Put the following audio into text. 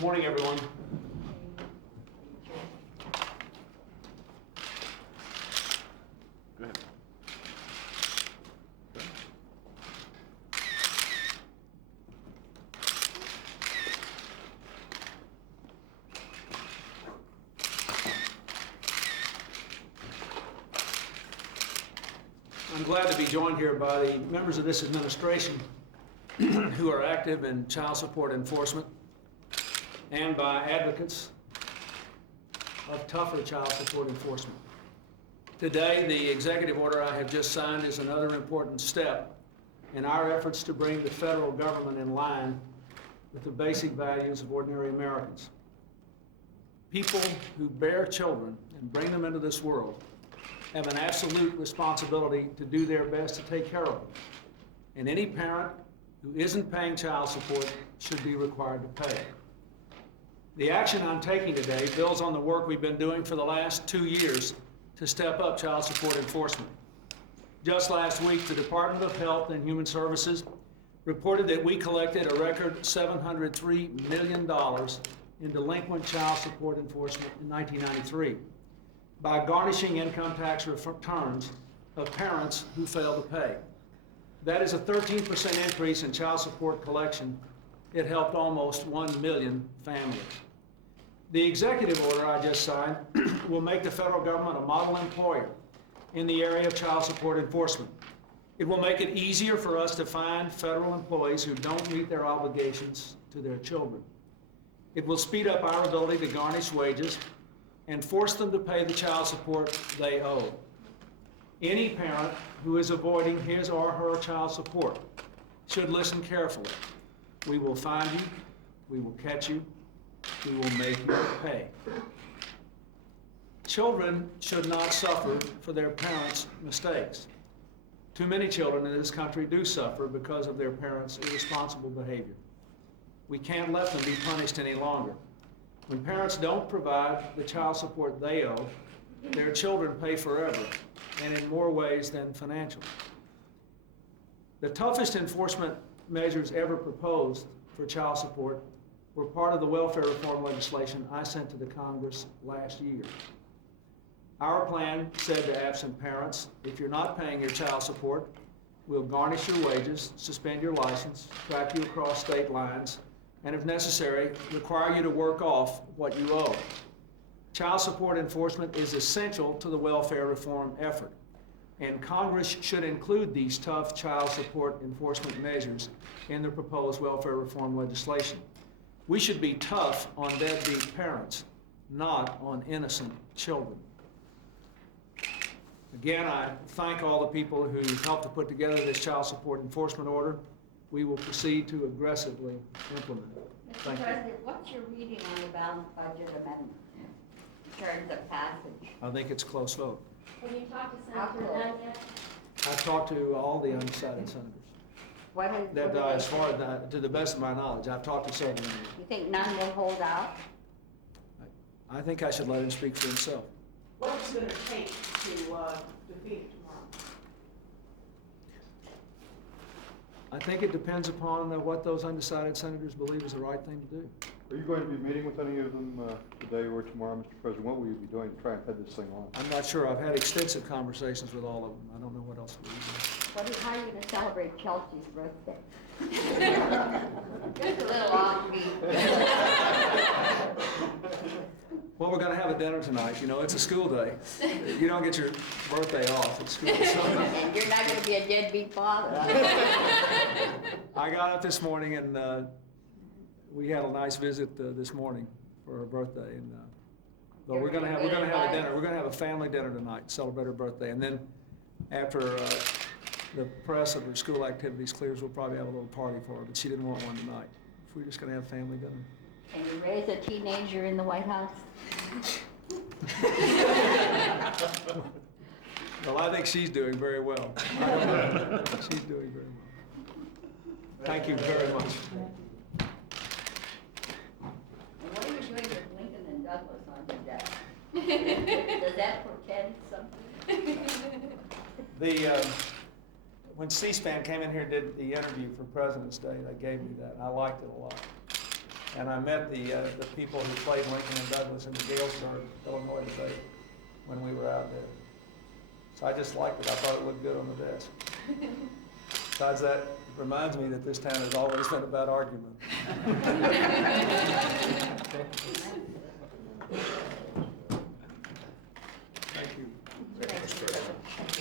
Good morning, everyone. Go ahead. I'm glad to be joined here by the members of this administration who are active in child support enforcement and by advocates of tougher child support enforcement. Today, the executive order I have just signed is another important step in our efforts to bring the federal government in line with the basic values of ordinary Americans. People who bear children and bring them into this world have an absolute responsibility to do their best to take care of them. And any parent who isn't paying child support should be required to pay. The action I'm taking today builds on the work we've been doing for the last 2 years to step up child support enforcement. Just last week, the Department of Health and Human Services reported that we collected a record $703 million in delinquent child support enforcement in 1993 by garnishing income tax returns of parents who failed to pay. That is a 13% increase in child support collection. It helped almost 1 million families. The executive order I just signed will make the federal government a model employer in the area of child support enforcement. It will make it easier for us to find federal employees who don't meet their obligations to their children. It will speed up our ability to garnish wages and force them to pay the child support they owe. Any parent who is avoiding his or her child support should listen carefully. We will find you, we will catch you, we will make you pay. Children should not suffer for their parents' mistakes. Too many children in this country do suffer because of their parents' irresponsible behavior. We can't let them be punished any longer. When parents don't provide the child support they owe, their children pay forever, and in more ways than financial. The toughest enforcement measures ever proposed for child support were part of the welfare reform legislation I sent to the Congress last year. Our plan said to absent parents, if you're not paying your child support, we'll garnish your wages, suspend your license, track you across state lines, and if necessary, require you to work off what you owe. Child support enforcement is essential to the welfare reform effort, and Congress should include these tough child support enforcement measures in the proposed welfare reform legislation. We should be tough on deadbeat parents, not on innocent children. Again, I thank all the people who helped to put together this child support enforcement order. We will proceed to aggressively implement it. Mr. President, what's your reading on the balanced budget amendment in terms of passage? I think it's a close vote. Have you talked to Senator Dunn yet? I've talked to all the undecided senators. As far as, to the best of my knowledge, I've talked to several. You think none will hold out? I think I should let him speak for himself. What's it going to take to defeat it tomorrow? I think it depends upon what those undecided senators believe is the right thing to do. Are you going to be meeting with any of them today or tomorrow, Mr. President? What will you be doing to try and head this thing on? I'm not sure. I've had extensive conversations with all of them. I don't know what else we'll do. How are you going to celebrate Chelsea's birthday? Just a little offbeat. Well, we're going to have a dinner tonight. You know, it's a school day. You don't get your birthday off at school. So. And you're not going to be a deadbeat father. I got up this morning and we had a nice visit this morning for her birthday. And but we're going to have a dinner. We're going to have a family dinner tonight to celebrate her birthday. And then after the press of her school activities clears, we'll probably have a little party for her. But she didn't want one tonight. We're just going to have family dinner. Can you raise a teenager in the White House? Well, I think she's doing very well. She's doing very well. Thank you very much. And what are you doing with Lincoln and Douglas on your desk? Does that portend something? When C-SPAN came in here and did the interview for President's Day, they gave me that, and I liked it a lot. And I met the people who played Lincoln and Douglas in the Galesburg, Illinois debate when we were out there. So I just liked it. I thought it looked good on the desk. Besides that, it reminds me that this town has always been about argument. Thank you. Thank you.